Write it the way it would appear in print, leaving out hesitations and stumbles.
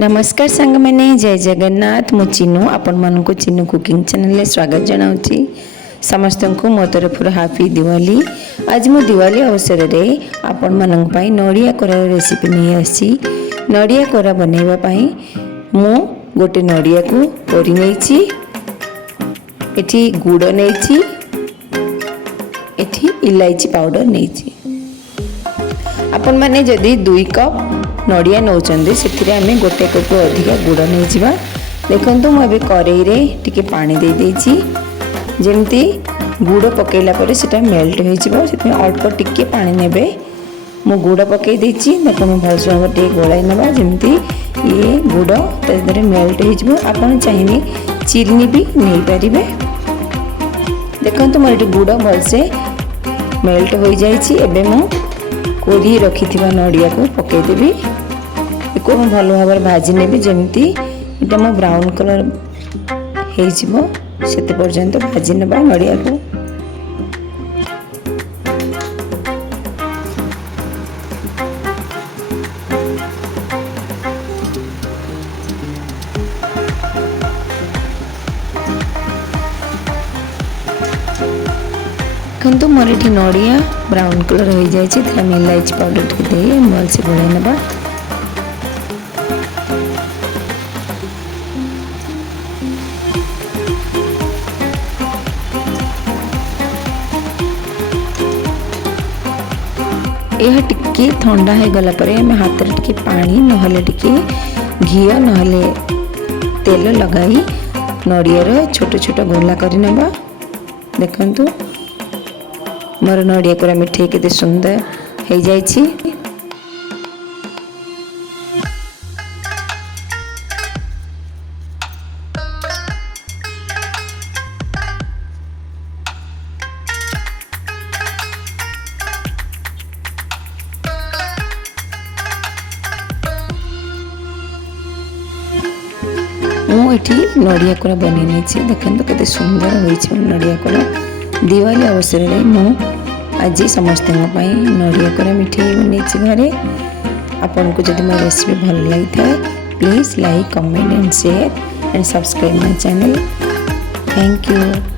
नमस्कार सांग मैंने जय जगन्नाथ मु चिन्नू आपण मन को चिन्नू कुकिंग चैनल स्वागत जनाऊँगी समस्त को मो तरफ हापी दिवाली। आज मु दिवाली अवसर में आपण मन नड़िया कोरा रेसिपी नहीं आसी। नड़िया कोरा बनवाई मु गोटे नड़िया को कोरी नहीं एठी गुड़ नहीं एठी इलायची पाउडर नहीं। आपण मैंने जदि 2 कप नड़िया नौचंदे से आम गोटे कप अधिका गुड़ नहीं जावा। देखो मुझे कड़ई रे टिके पानी दे देछि जेमती गुड़ पकेला परे सेटा मेल्ट हो अल्प टिके पानी नेबे मु गुड़ पकई देछि। देखो भलसे भाव टे गोलाई नवा जेमती ये गुड़ तादरे मेल्ट हो। आपन चाहिए चीनी भी नहीं पारिबे। देखो मोर गुड़ भलसे मेल्ट हो जाइछि। एबे मु कोरी रखी नड़िया को पकईदेवी को भल भाव भाजी नेबी जमती इटा मो ब्राउन कलर हो पर्यंत भाजी नेबा नड़िया को। किंतु मोर ये नड़िया ब्राउन कलर हो जाए इलायची पाउडर दे भलसे गोलाई नवा। यह टिके ठंडा हो गला परे हम हाथ रे टिके पानी नहले टिके घी नहले तेल लगाई नड़िया छोट छोट गोला कर नेबा। देखंतु मोर नड़िया कोरा मिठाई केते सुंदर हो जाइछि। मुझे नड़िया कोरा बनी नहीं देखो केते सुंदर हो नड़िया कोरा। दिवाली अवसर में मु आज समस्त नड़िया कोरा मिठाई बनी घरे। आपन को जब मोर रेसिपी भल लगी था please like comment and share and subscribe my channel. Thank you.